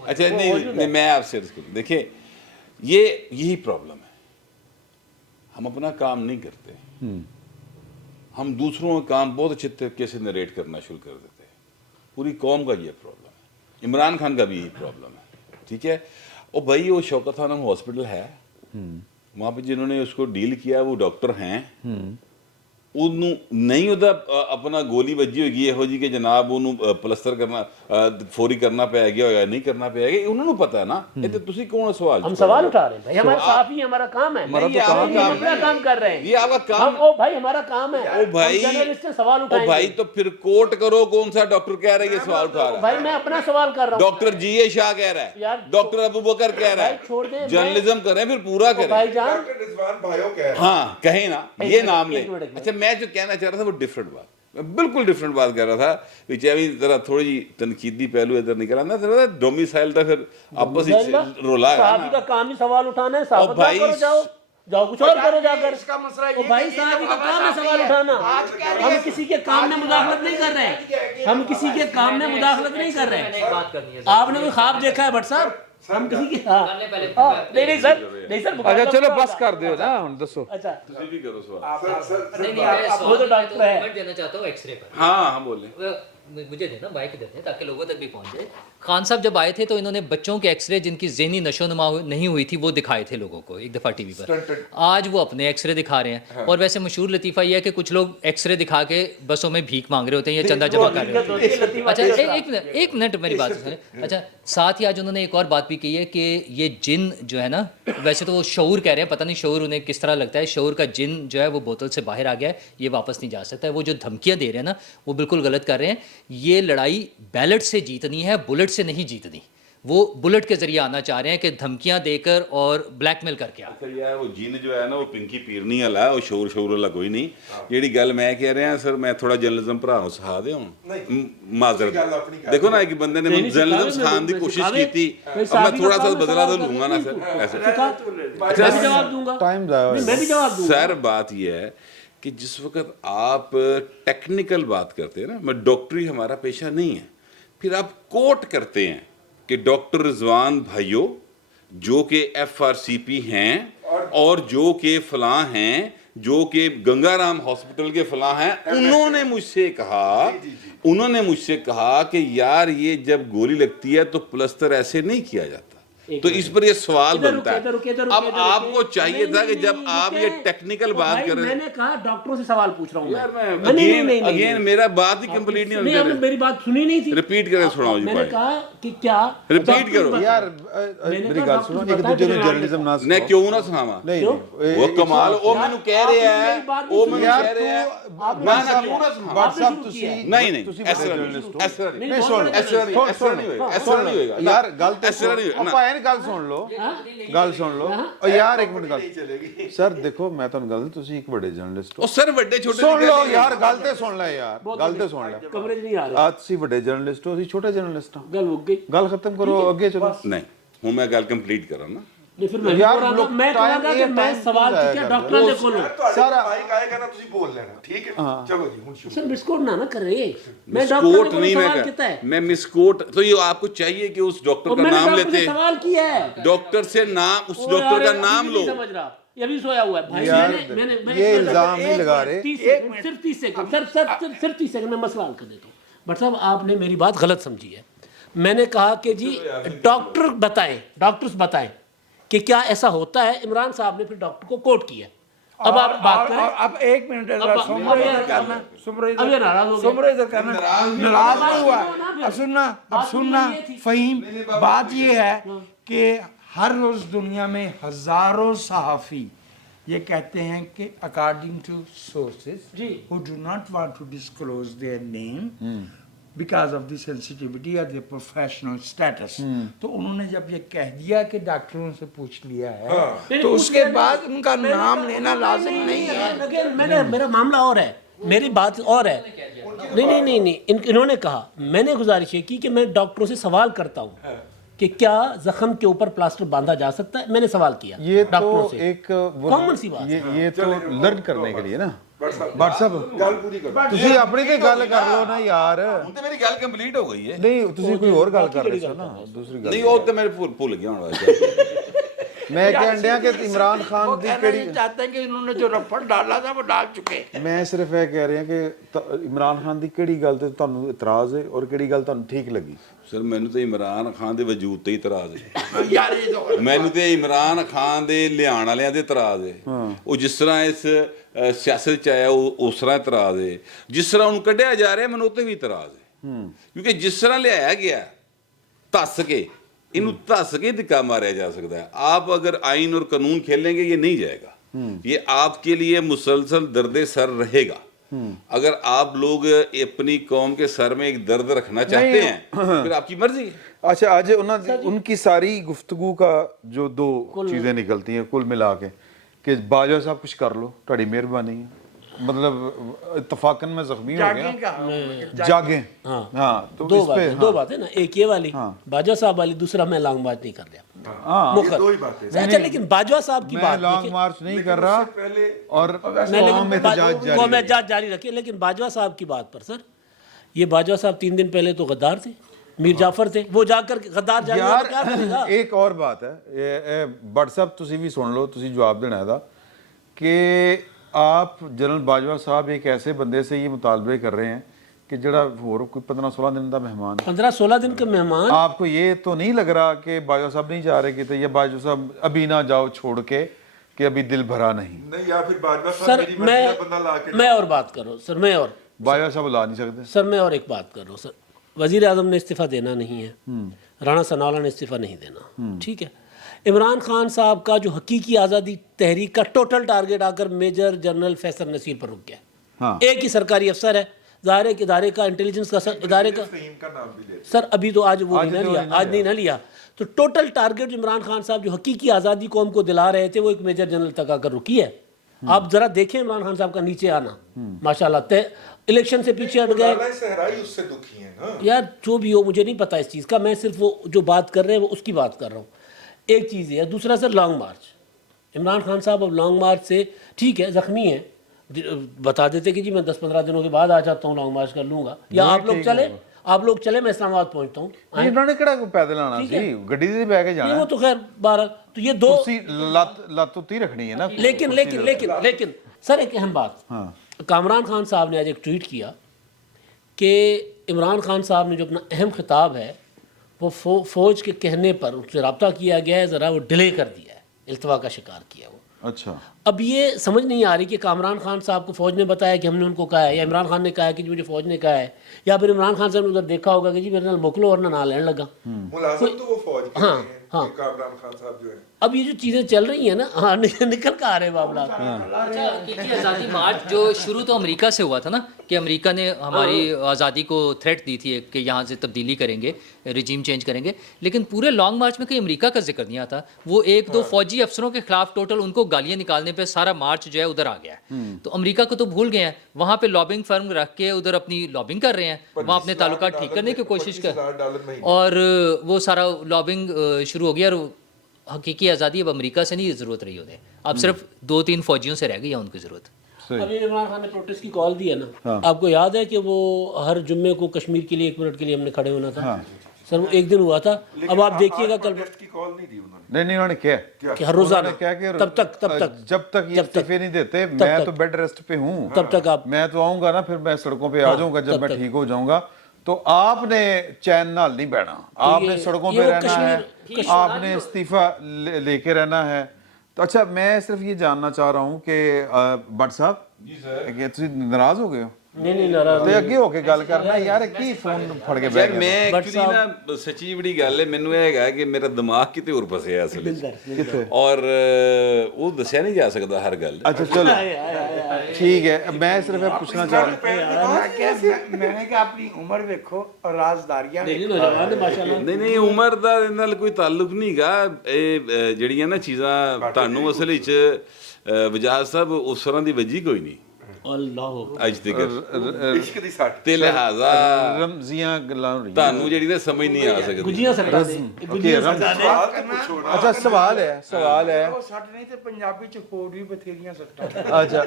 अच्छा नहीं मैं आपसे अर्ज करूं, देखिए ये यही प्रॉब्लम है, हम अपना काम नहीं करते, हम दूसरों का काम बहुत अच्छे तरीके से नरेट करना शुरू कर देते हैं. पूरी कौम का ये प्रॉब्लम है, इमरान खान का भी यही प्रॉब्लम है. ठीक है और भाई वो शौकत खानम हॉस्पिटल है, वहाँ पे जिन्होंने उसको डील किया वो डॉक्टर हैं, ਉਹਨੂੰ ਨਹੀਂ ਉਹਦਾ ਆਪਣਾ ਗੋਲੀ ਵੱਜੀ ਹੋਏਗੀ ਇਹੋ ਜੀ ਕਿ ਜਨਾਬ ਉਹਨੂੰ ਪਲਸਤਰ ਕਰਨਾ ਫੌਰੀ ਕਰਨਾ ਪੈ ਗਿਆ ਹੋਇਆ ਨਹੀਂ ਕਰਨਾ ਪਿਆ ਗਿਆ, ਉਹਨਾਂ ਨੂੰ ਪਤਾ ਹੈ ਨਾ। ਇਹ ਤੇ ਤੁਸੀਂ ਕੌਣ ਸਵਾਲ हम सवाल उठा रहे हैं भाई, हमारा साफ ही हमारा काम है, हम अपना काम कर रहे हैं, ये आपका काम ओ भाई हमारा काम है, ओ भाई, हम जर्नलिस्ट से सवाल ओ उठाएंगे। भाई तो फिर कोट करो, कौन सा डॉक्टर कह रहा है ये सवाल उठा रहा भाई है? मैं अपना सवाल कर रहा हूँ। Doctor G.A.. शाह कह रहा है, यार, डॉक्टर अबू बकर कह रहा भाई छोड़ दे, है, जर्नलिज्म करें फिर पूरा करें। भाईजान डॉक्टर रिजवान भाइयों कह रहे हैं। हाँ कहें ना, ये नाम ले। एक मिनट। अच्छा मैं जो कहना चाह रहा था वो डिफरेंट बात, मैं बिल्कुल डिफरेंट बात कर रहा था। पीछे अभी जरा थोड़ी जी तनकीदी पहलू इधर निकल आना, जरा डोमिसाइल था, फिर आपस में रोला है साहब का काम ही सवाल उठाना है, साहब भाई, करो, जाओ जाओ कुछ और करो जाकर। इसका मसला ओ भाई साहब का काम है सवाल उठाना, हम किसी के काम में मुदाखलत नहीं कर रहे हैं, हम किसी के काम में मुदाखलत नहीं कर रहे हैं। एक बात करनी है आपने कोई ख्वाब देखा है भट्ट साहब? हम किसी के नहीं सर, नहीं सर, अच्छा चलो बस कर दो ना, हुन दसो। अच्छा तुझे भी करो सवाल। नहीं मैं वो तो डॉक्टर है। कमेंट देना चाहता हूँ एक्सरे पर। हाँ हाँ बोले। मुझे देना माइक देते ताकि लोगों तक भी पहुंचे। खान साहब जब आए थे तो इन्होंने बच्चों के एक्सरे जिनकी ज़हनी नशोनुमा नहीं हुई थी वो दिखाए थे लोगों को एक दफ़ा टीवी पर। आज वो अपने एक्सरे दिखा रहे हैं। और वैसे मशहूर लतीफ़ा ये है कि कुछ लोग एक्सरे दिखा के बसों में भीख मांग रहे होते हैं या चंदा जमा कर रहे होते हैं। अच्छा एक मिनट मेरी बात सुनिए। अच्छा साथ ही आज उन्होंने एक और बात भी की है कि ये जिन जो है ना, वैसे तो वो शऊर कह रहे हैं, पता नहीं शऊर उन्हें किस तरह लगता है, शऊर का जिन जो है वो बोतल से बाहर आ गया है, ये वापस नहीं जा सकता है। वो जो धमकियाँ दे रहे हैं ना वो बिल्कुल गलत कर रहे हैं। ये लड़ाई बैलेट से जीतनी है, बुलेट से नहीं जीतनी। वो बुलेट के जरिए आना चाह रहे हैं कि धमकियां देकर और ब्लैकमेल करके आ। अच्छा यार वो जिन जो है ना वो पिंकी पीरनी वाला है, वो शोर शोर वाला कोई नहीं। ਜਿਹੜੀ ਗੱਲ ਮੈਂ ਕਹਿ ਰਿਹਾ ਸਰ, ਮੈਂ ਥੋੜਾ ਜਰਨਲਿਜ਼ਮ ਭਰਾ ਨੂੰ ਸਿਖਾ ਦਿਆਂ ਮਾਜ਼ਰਤ। देखो ना एक बंदे ने जर्नलिज्म सिखाने की कोशिश की थी, अब मैं थोड़ा सा बदला तो लूंगा ना सर ऐसे। मैं भी जवाब दूंगा, टाइम जाया मैं भी जवाब दूंगा। सर बात यह है कि जिस वक्त आप टेक्निकल बात करते हैं ना, मैं डॉक्टरी हमारा पेशा नहीं है, फिर आप कोट करते हैं कि डॉक्टर रिजवान भाइयों जो कि FRCP हैं और जो कि फलां हैं, जो कि गंगाराम हॉस्पिटल के फलां हैं, उन्होंने मुझसे कहा कि यार ये जब गोली लगती है तो प्लस्तर ऐसे नहीं किया जाता। तो इस पर ये सवाल बनता है। अब आपको चाहिए था कि जब आप ये टेक्निकल बात कर रहे हैं, मैंने कहा डॉक्टरों से सवाल पूछ रहा हूँ यार मैं। मैं अगेन मेरा बात ही कंप्लीट नहीं नहीं, आपने होने मेरी बात सुनी नहीं थी। रिपीट करें, सुनाओ जी मैंने भाई। कहा कि क्या रिपीट करो यार मेरी गल सुनो, एक दूजे ਨੂੰ ਜਰਨਲਿਜ਼ਮ ਨਾ मैं क्यों ना सुनावा? नहीं वो कमाल ओ मैनू कह रहे हैं, ओ मैनू कह रहे हैं मैं ना क्यों ना सुनावा? WhatsApp ਤੁਸੀਂ नहीं नहीं ਤੁਸੀਂ ऐसा जर्नलिस्ट हो। ऐसा नहीं नहीं सुन ऐसा नहीं ऐसा नहीं होएगा, ऐसा नहीं होएगा यार गल तो ऐसा नहीं होएगा ਆਪਾਂ ਇਹ ਗੱਲ ਸੁਣ ਲਓ, ਗੱਲ ਸੁਣ ਲਓ। ਓ ਯਾਰ ਇੱਕ ਮਿੰਟ ਗੱਲ ਸਰ ਦੇਖੋ, ਮੈਂ ਤੁਹਾਨੂੰ ਗੱਲ, ਤੁਸੀਂ ਇੱਕ ਵੱਡੇ ਜਰਨਲਿਸਟ ਹੋ। ओ सर ਵੱਡੇ ਛੋਟੇ ਸੁਣ ਲਓ ਯਾਰ, ਗੱਲ ਤੇ ਸੁਣ ਲੈ ਯਾਰ, ਗੱਲ ਤੇ ਸੁਣ ਲੈ। कवरेज नहीं आ रहा, ਆ ਤੁਸੀਂ ਵੱਡੇ ਜਰਨਲਿਸਟ ਹੋ, ਅਸੀਂ ਛੋਟੇ ਜਰਨਲਿਸਟ ਹਾਂ। गल हो गई। ਗੱਲ ਖਤਮ ਕਰੋ, ਅੱਗੇ ਚਲੋ। नहीं हूं मैं गल कंप्लीट कर रहा ना। नहीं फिर मैं भी यार, बोल रहा था, लोग मैं टाइम कहूँगा कि ये मैं टाइम सवाल जाया क्या कर डॉक्टर ਦੇ ਕੋਲੋਂ। सारा माइक आएगा ना ਤੁਸੀਂ बोल लेना, ठीक है? चलो जी ਹੁਣ शुरू। सर मिसकोट ना करे, मैं डॉक्टर मिसकोट ने नहीं सवाल मैं किया है। मैं मिसकोट तो ये आपको चाहिए कि उस डॉक्टर का मैंने नाम डॉक्टर से लेते, सवाल किया है। डॉक्टर से नाम, उस ओ डॉक्टर का यार, नाम अभी लो। नहीं समझ रहा, ये भी सोया हुआ है भाई। यार, मैंने ये इल्जाम नहीं लगा रहे। 30 सेकंड, सिर्फ 30 सेकंड, सिर्फ 30 सेकंड में मसला हल कर देता हूँ। बट साहब आपने मेरी बात गलत समझी है। मैंने कहा कि जी डॉक्टर बताएं, डॉक्टर्स बताएं कि क्या ऐसा होता है। इमरान साहब ने फिर डॉक्टर को कोट किया। अब आप बात करें। अब एक मिनट अब करना, अब ये नाराज हो गए। सुमरे इधर करना, नाराज नहीं हुआ। अब सुनना, फहीम, बात ये है कि हर रोज दुनिया में हजारों सहाफी ये कहते हैं कि according to sources who do not want to disclose their name because of the sensitivity or their professional status, तो उन्होंने जब ये कह दिया कि डॉक्टरों से पूछ लिया है तो उसके बाद उनका नाम लेना लाजिम नहीं है। मैंने मेरा मामला और है, मेरी बात और है। नहीं, इन्होंने कहा, मैंने गुजारिश ये की कि मैं डॉक्टरों से सवाल करता हूँ कि क्या जख्म के ऊपर प्लास्टर बांधा जा सकता है। मैंने सवाल किया ये डॉक्टरों तो से। एक कॉमन सी बात ये तो लर्न करने के लिए ना। WhatsApp ਗੱਲ ਪੂਰੀ ਕਰੋ, ਤੁਸੀਂ ਆਪਣੀ ਤੇ ਗੱਲ ਕਰ ਲਓ ਨਾ ਯਾਰ। ਹੁਣ ਤੇ ਮੇਰੀ ਗੱਲ ਕੰਪਲੀਟ ਹੋ ਗਈ ਹੈ। ਨਹੀਂ ਤੁਸੀਂ ਕੋਈ ਹੋਰ ਗੱਲ ਕਰ ਰਹੇ ਹੋ ਨਾ, ਦੂਸਰੀ ਗੱਲ। ਨਹੀਂ ਉਹ ਤੇ ਮੇਰੇ ਭੁੱਲ ਗਿਆ ਹੁਣ। मैं कहन दिया कि इमरान खान वो दी कहना केड़ी ये चाहते हैं कि इन्होंने जो रफड़ डाला था वो डाल चुके हैं। मैं सिर्फ ਇਹ ਕਹਿ ਰਿਹਾ ਕਿ ਇਮਰਾਨ ਖਾਨ ਦੀ ਕਿਹੜੀ ਗੱਲ ਤੇ ਤੁਹਾਨੂੰ ਇਤਰਾਜ਼ ਹੈ ਔਰ ਕਿਹੜੀ ਗੱਲ ਤੁਹਾਨੂੰ ਠੀਕ ਲੱਗੀ ਸਰ ਮੈਨੂੰ ਤੇ ਇਮਰਾਨ ਖਾਨ ਦੇ ਵਜੂਦ ਤੇ ਹੀ ਇਤਰਾਜ਼ ਹੈ यार ये तो ਮੈਨੂੰ ਤੇ ਇਮਰਾਨ ਖਾਨ ਦੇ ਲਿਆਉਣ ਵਾਲਿਆਂ ਦੇ ਇਤਰਾਜ਼ ਹੈ ਉਹ ਜਿਸ ਤਰ੍ਹਾਂ ਇਸ ਸਿਆਸਤ ਚ ਆਇਆ ਉਹ ਉਸ ਤਰ੍ਹਾਂ ਇਤਰਾਜ਼ ਹੈ ਜਿਸ ਤਰ੍ਹਾਂ ਉਹਨੂੰ ਕੱਢਿਆ ਜਾ ਰਿਹਾ ਮੈਨੂੰ ਉੱਤੇ ਵੀ ਇਤਰਾਜ਼ ਹੈ ਕਿਉਂਕਿ ਜਿਸ ਤਰ੍ਹਾਂ ਲਿਆਇਆ ਗਿਆ ਧੱਸ ਕੇ इन्हू धस के धिक्का मारा जा सकता है आप अगर आइन और कानून खेलेंगे ये नहीं जाएगा ये आपके लिए मुसलसल दर्द सर रहेगा अगर आप लोग अपनी कौम के सर में एक दर्द रखना चाहते हैं फिर आपकी मर्जी है अच्छा आज उनकी सारी गुफ्तगू का जो दो चीज़ें निकलती हैं कुल मिला के कि बाजवा साहब कुछ कर लो ਤੁਹਾਡੀ ਮਿਹਰਬਾਨੀ है मतलब इत्तफाकन में जख्मी हो गया जागे हाँ तो दो इस पे बातें दो बातें ना एक ये वाली बाजवा साहब वाली दूसरा मैं लॉन्ग मार्च नहीं कर रहा हाँ ये दो ही बातें अच्छा लेकिन बाजवा साहब की मैं बात लॉन्ग मार्च नहीं कर रहा और नहीं कौम एहतजाज जारी लेकिन एहतजाज जारी रखिए लेकिन बाजवा साहब की बात पर सर ये बाजवा साहब 3 दिन पहले तो गद्दार थे मीर जाफर थे वो जाकर गद्दार जाकर यार क्या करेगा एक और बात है ये बट साहब तुसी भी सुन लो तुसी जवाब देना है कि आप जनरल बाजवा साहब एक ऐसे बंदे से ये मुतालबे कर रहे हैं कि जड़ा होर कोई 15-16 दिन का मेहमान 15-16 दिन के मेहमान आपको ये तो नहीं लग रहा कि बाजवा साहब नहीं जा रहे कि तो ये बाजवा साहब अभी ना जाओ छोड़ के कि अभी दिल भरा नहीं नहीं या फिर बाजवा साहब सर मेरी मर्जी का बंदा ला के मैं और बात करो सर मैं और बाजवा साहब ला नहीं सकते सर मैं और एक बात कर रहा हूँ सर वजीर आजम ने इस्तीफ़ा देना नहीं है राणा सनाउल्लाह ने इस्तीफ़ा नहीं देना ठीक है इमरान खान साहब का जो हकीकी आज़ादी तहरीक का टोटल टारगेट आकर मेजर जनरल फैसल नसीर पर रुक गया हाँ। एक ही सरकारी अफसर है ज़ाहिर है कि इदारे का इंटेलिजेंस का इदारे का फहीम का नाम भी ले सर अभी तो आज वो नहीं ना लिया आज नहीं ना लिया तो टोटल टारगेट इमरान खान साहब जो हकीकी आज़ादी कौम को दिला रहे थे वो एक मेजर जनरल तक आकर रुकी है आप जरा देखें इमरान खान साहब का नीचे आना माशाल्लाह इलेक्शन से पीछे हट गए लाला सहराई उससे दुखी है ना यार जो भी हो मुझे नहीं पता इस चीज़ का मैं सिर्फ वो जो बात कर रहे हैं वो उसकी बात कर रहा हूँ एक चीज़ है दूसरा सर लॉन्ग मार्च इमरान खान साहब अब लॉन्ग मार्च से ठीक है ज़ख्मी है बता देते कि जी मैं 10-15 दिनों के बाद आ जाता हूँ लॉन्ग मार्च कर लूँगा या आप लोग चले मैं इस्लामाबाद पहुँचता हूँ इन्होंने किहड़ा कोई पैदल आना सी गड्डी दे बह के जाना वो तो खैर 12 तो ये दो कुर्सी लत उत्ती रखनी है ना लेकिन सर एक अहम बात कामरान खान साहब ने आज एक ट्वीट किया कि इमरान खान साहब ने जो अपना अहम खिताब है वो फौज के कहने पर उससे रब्ता किया गया है ज़रा वो डिले कर दिया है इल्तवा का शिकार किया वो अच्छा अब ये समझ नहीं आ रही कि कामरान खान साहब को फौज ने बताया कि हमने उनको कहा है या इमरान खान ने कहा है कि मुझे फौज ने कहा है या फिर इमरान खान साहब ने उधर देखा होगा कि जी मेरे नाल मोकलो और ना लेने लगा मुलाजिम तो वो फौज के हाँ, हैं हाँ। कि कामरान खान साहब जो है अब ये जो चीज़ें चल रही हैं ना हाँ निकल कर आ रहे मामला अच्छा हकीकी आज़ादी मार्च जो शुरू तो अमेरिका से हुआ था ना कि अमेरिका ने हमारी आज़ादी को थ्रेट दी थी कि यहाँ से तब्दीली करेंगे रिजीम चेंज करेंगे लेकिन पूरे लॉन्ग मार्च में कहीं अमेरिका का जिक्र नहीं आता वो एक दो फौजी अफसरों के खिलाफ टोटल उनको गालियाँ निकालने पे सारा मार्च जो है उधर आ गया है तो अमेरिका को तो भूल गए हैं वहाँ पे लॉबिंग फर्म रख के उधर अपनी लॉबिंग कर रहे हैं वहाँ अपने ताल्लुकात ठीक करने की कोशिश कर और वो सारा लॉबिंग शुरू हो गया और हकीकी आज़ादी अब अमेरिका से नहीं ज़रूरत रही उन्हें अब सिर्फ 2-3 फौजियों से रह गई है उनकी ज़रूरत अभी इमरान खान ने प्रोटेस्ट की कॉल दी है ना आपको याद है कि वो हर जुम्मे को कश्मीर के लिए 1 मिनट के लिए हमने खड़े होना था सर वो एक दिन हुआ था अब आप देखिएगा कल की कॉल नहीं दी उन्होंने नहीं उन्होंने क्या कि हर रोजाना क्या कि तब तक जब तक ये इस्तीफे नहीं देते मैं तो बेड रेस्ट पे हूँ तब तक आप मैं तो आऊंगा ना फिर मैं सड़कों पे आ जाऊंगा जब मैं ठीक हो जाऊंगा तो आपने चैन नाल नहीं बैठना आपने सड़कों पे रहना है आपने इस्तीफा लेके रहना है तो अच्छा मैं सिर्फ ये जानना चाह रहा हूँ कि भट्ट साहब जी सर नाराज हो गए हो नहीं नाराज ਤੇ ਅੱਗੇ ਹੋ ਕੇ ਗੱਲ ਕਰਨਾ ਯਾਰ ਕੀ ਫੋਨ ਫੜ ਕੇ ਬੈਠ ਯਾਰ ਮੈਂ ਐਕਚੁਅਲੀ ਨਾ ਸੱਚੀ ਬੜੀ ਗੱਲ ਹੈ ਮੈਨੂੰ ਇਹ ਹੈਗਾ ਕਿ ਮੇਰਾ ਦਿਮਾਗ ਕਿਤੇ ਹੋਰ ਫਸਿਆ ਅਸਲ ਵਿੱਚ ਔਰ ਉਹ ਦੱਸਿਆ ਨਹੀਂ ਜਾ ਸਕਦਾ ਹਰ ਗੱਲ अच्छा चलो ठीक है मैं सिर्फ ये पूछना चाह रहा मैंने कहा अपनी उम्र देखो और राजदारियां ਨਹੀਂ ਨਹੀਂ ਉਮਰ ਦਾ ਇਹਦੇ ਨਾਲ ਕੋਈ ਤਾਲੁਕ ਨਹੀਂਗਾ ਇਹ ਜਿਹੜੀਆਂ ਨਾ ਚੀਜ਼ਾਂ ਤੁਹਾਨੂੰ ਅਸਲ ਵਿੱਚ ਵਜਾਦ ਸਾਹਿਬ ਉਸ ਤਰ੍ਹਾਂ ਦੀ ਵਜੀ ਕੋਈ ਨਹੀਂ अल्लाह ਅੱਜ ਤੱਕ इश्क दी साठ ਤੇ ਲਿਹਾਜ਼ਾ रमजियां गल्लां हो रही ਤੁਹਾਨੂੰ ਜਿਹੜੀ ਨਾ ਸਮਝ ਨਹੀਂ ਆ ਸਕਦੀ गुजियां सकता दे गुजियां सकता दे सवाल तो पूछो ना अच्छा सवाल है ਉਹ ਸੱਟ ਨਹੀਂ ਤੇ ਪੰਜਾਬੀ ਚ ਹੋਰ ਵੀ ਬਥੇਰੀਆਂ ਸੱਟਾਂ अच्छा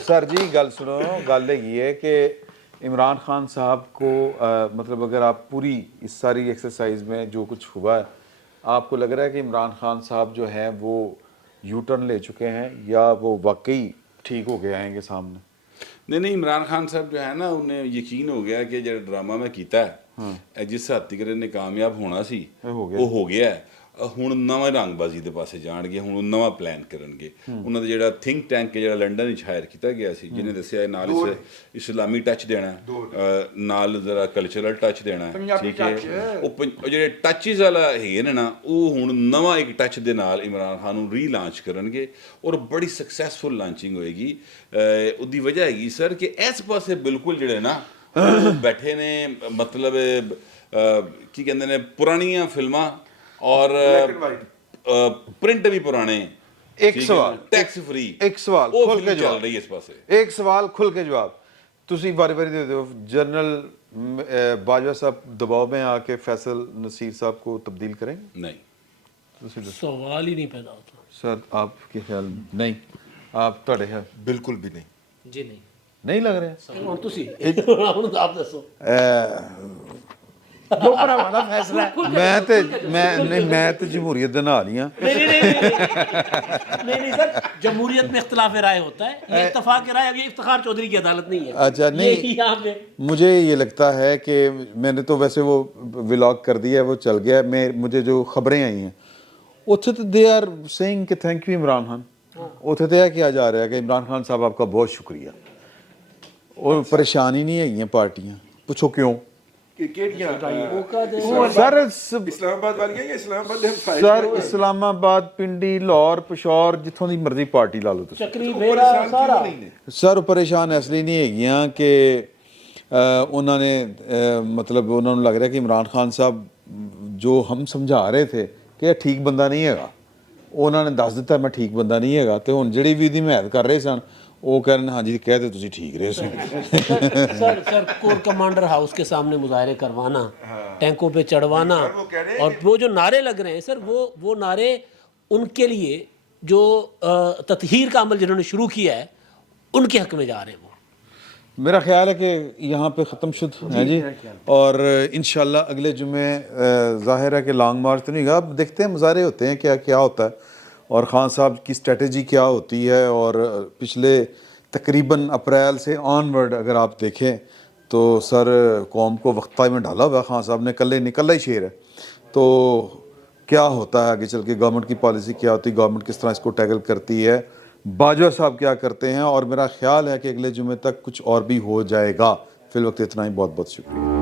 सर जी गल सुनो गल हैगी है कि इमरान खान साहब को मतलब अगर आप पूरी इस सारी एक्सरसाइज में जो कुछ हुआ है آپ کو لگ رہا ہے کہ عمران خان صاحب جو ہیں وہ یو ٹرن لے چکے ہیں یا وہ واقعی ٹھیک ہو گئے آئیں گے سامنے؟ نہیں عمران خان صاحب جو ہے نا انہیں یقین ہو گیا کہ جو ڈرامہ میں کیتا ہے جس حد تک نے کامیاب ہونا سی وہ ہو گیا ہے ਹੁਣ ਨਵਾਂ ਰੰਗਬਾਜ਼ੀ ਦੇ ਪਾਸੇ ਜਾਣਗੇ ਹੁਣ ਨਵਾਂ ਪਲਾਨ ਕਰਨਗੇ ਉਹਨਾਂ ਦਾ ਜਿਹੜਾ ਥਿੰਕ ਟੈਂਕ ਜਿਹੜਾ ਲੰਡਨ ਵਿੱਚ ਹਾਇਰ ਕੀਤਾ ਗਿਆ ਸੀ ਜਿਹਨੇ ਦੱਸਿਆ ਨਾਲ ਇਸਲਾਮੀ ਟੱਚ ਦੇਣਾ ਨਾਲ ਜ਼ਰਾ ਕਲਚਰਲ ਟੱਚ ਦੇਣਾ ਠੀਕ ਹੈ ਉਹ ਜਿਹੜੇ ਟੱਚਿਸ ਵਾਲਾ ਹੈਗੇ ਨੇ ਨਾ ਉਹ ਹੁਣ ਨਵਾਂ ਇੱਕ ਟੱਚ ਦੇ ਨਾਲ ਇਮਰਾਨ ਖਾਨ ਨੂੰ ਰੀਲਾਂਚ ਕਰਨਗੇ ਔਰ ਬੜੀ ਸਕਸੈਸਫੁਲ ਲਾਂਚਿੰਗ ਹੋਏਗੀ ਉਹਦੀ ਵਜ੍ਹਾ ਹੈਗੀ ਸਰ ਕਿ ਇਸ ਪਾਸੇ ਬਿਲਕੁਲ ਜਿਹੜੇ ਨਾ ਬੈਠੇ ਨੇ ਮਤਲਬ ਕੀ ਕਹਿੰਦੇ ਨੇ ਪੁਰਾਣੀਆਂ ਫਿਲਮਾਂ اور پرنٹ بھی پرانے ایک سوال ٹیکس فری ایک سوال کھل کے جواب رہی ہے اس پاسے ایک سوال کھل کے جواب تسی باری باری دے دو جنرل باجوہ صاحب دباؤ میں آ کے فیصل نصیر صاحب کو تبدیل کریں گے؟ نہیں سوال ہی نہیں پیدا ہوتا سر آپ کے خیال میں نہیں آپ تڑے ہیں بالکل بھی نہیں جی نہیں نہیں لگ رہے ہیں اور تسی ਹੁਣ ਆਪ ਦੱਸੋ جو پر ہمارا فیصلہ ہے میں تو جمہوریت دے نال ہی ہاں نہیں سر جمہوریت میں اختلاف رائے ہوتا ہے یہ اتفاق رائے اب یہ افتخار چودھری کی عدالت نہیں ہے اچھا نہیں مجھے یہ لگتا ہے کہ میں نے تو ویسے وہ ولاگ کر دیا ہے وہ چل گیا ہے مجھے جو خبریں آئی ہیں اتھے تو دے آر سینگ کہ تھینک یو عمران خان اتھے تو یہ کیا جا رہا ہے کہ عمران خان صاحب آپ کا بہت شکریہ اور پریشانی نہیں ہے پارٹیاں پوچھو کیوں سر اسلام آباد والی یا اسلام آباد سر اسلام آباد پنڈی لاہور پشور جتوں دی مرضی پارٹی لا لو چکری بیڑا سارا سر پریشان اس لیے نہیں ہے کہ انہوں نے مطلب انہوں نے لگ رہا ہے کہ عمران خان صاحب جو ہم سمجھا رہے تھے کہ یہ ٹھیک بندہ نہیں ہے گا انہوں نے دس دیتا میں ٹھیک بندہ نہیں ہے گا تو ہن جڑی بھی دی حمایت کر رہے سن وہ کہہ رہے ہیں ہاں جی کہتے تسی ٹھیک رہے سن سر کور کمانڈر ہاؤس کے سامنے مظاہرے کروانا ٹینکوں پہ چڑھوانا اور وہ جو نعرے لگ رہے ہیں سر وہ نعرے ان کے لیے جو تطہیر کا عمل جنہوں نے شروع کیا ہے ان کے حق میں جا رہے ہیں وہ میرا خیال ہے کہ یہاں پہ ختم شد ہے جی اور انشاءاللہ اگلے جمعے ظاہر ہے کہ لانگ مارچ تو نہیں گا اب دیکھتے ہیں مظاہرے ہوتے ہیں کیا ہوتا ہے اور خان صاحب کی اسٹریٹجی کیا ہوتی ہے اور پچھلے تقریباً اپریل سے آن ورڈ اگر آپ دیکھیں تو سر قوم کو وقتہ میں ڈالا ہوا خان صاحب نے نکلا ہی شیر ہے تو کیا ہوتا ہے آگے چل کے گورنمنٹ کی پالیسی کیا ہوتی ہے گورنمنٹ کس طرح اس کو ٹیکل کرتی ہے باجوہ صاحب کیا کرتے ہیں اور میرا خیال ہے کہ اگلے جمعے تک کچھ اور بھی ہو جائے گا فی الوقت اتنا ہی بہت بہت شکریہ